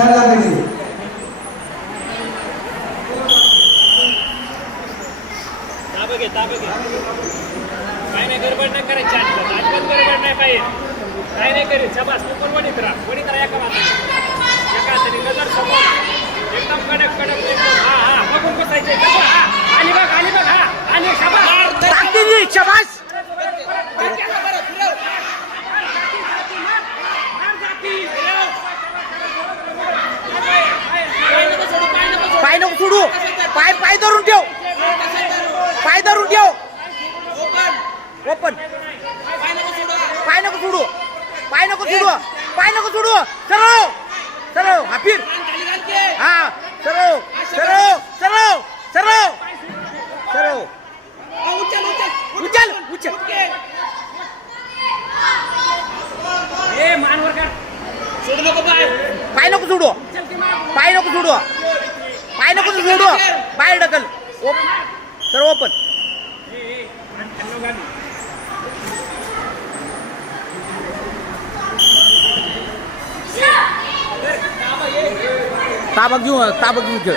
4 लाखाची ताबे घे काय नाही गडबड नाही करायची अजिबात गडबड नाही पाहिजे काय नाही करेल शाबास तू पण वणीत राहा एका हाताने नजर समोर एकदम कडक एकदम हा बघून बसायचे हा आणि बघ हा आणि शाबास पाय नको सोडू पाय धरून ठेव ओपन पाय नको सोडू सरळ हा फिर हा सरळ उचल ए मानवर का सोडू नको पाय नको सोडू पाय ढकल सरळ ओपन ताबक घेऊन खेळ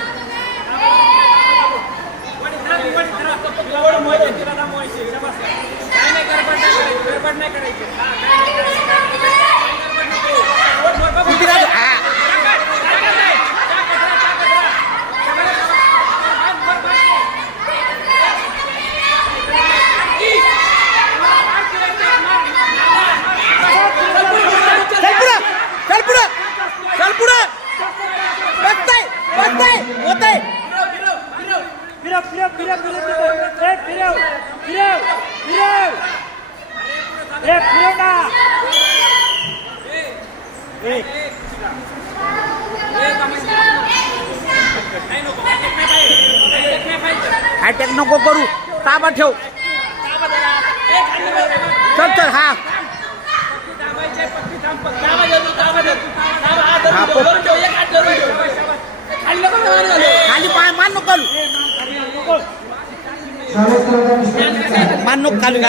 अटॅक नको करू ताबा ठेव चल हा खाली पाय मान नको घालू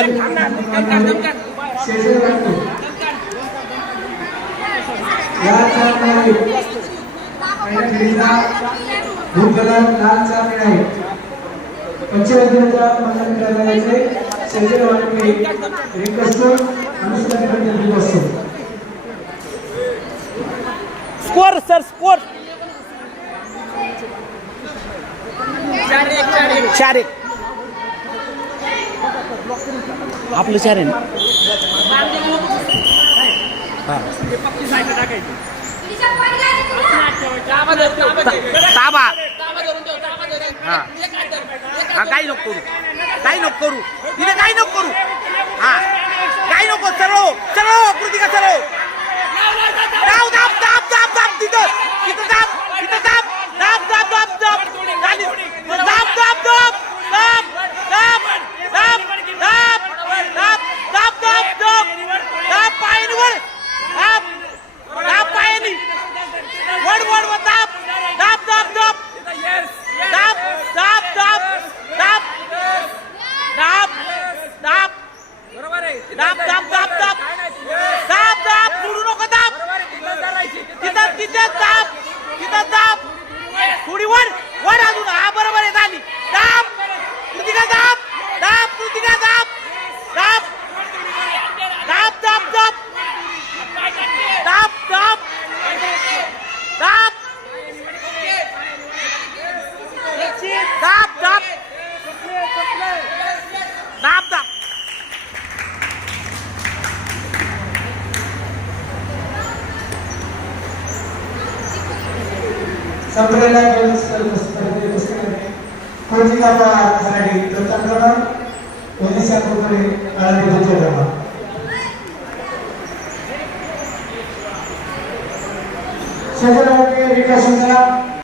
स्कोर सर स्कोर 4-1 आपलं 4 आहे ना ताबा हा काही नको करू तिथे काही नको करू हा काही नको चलो कृतिका चलो दाब तिथं थोडी वर अजून हा बरोबर आहे झाली दाब कृतिका दाब कृतिका दाब संपूर्ण कोचिंग साठी प्रथम ओडिशा विकास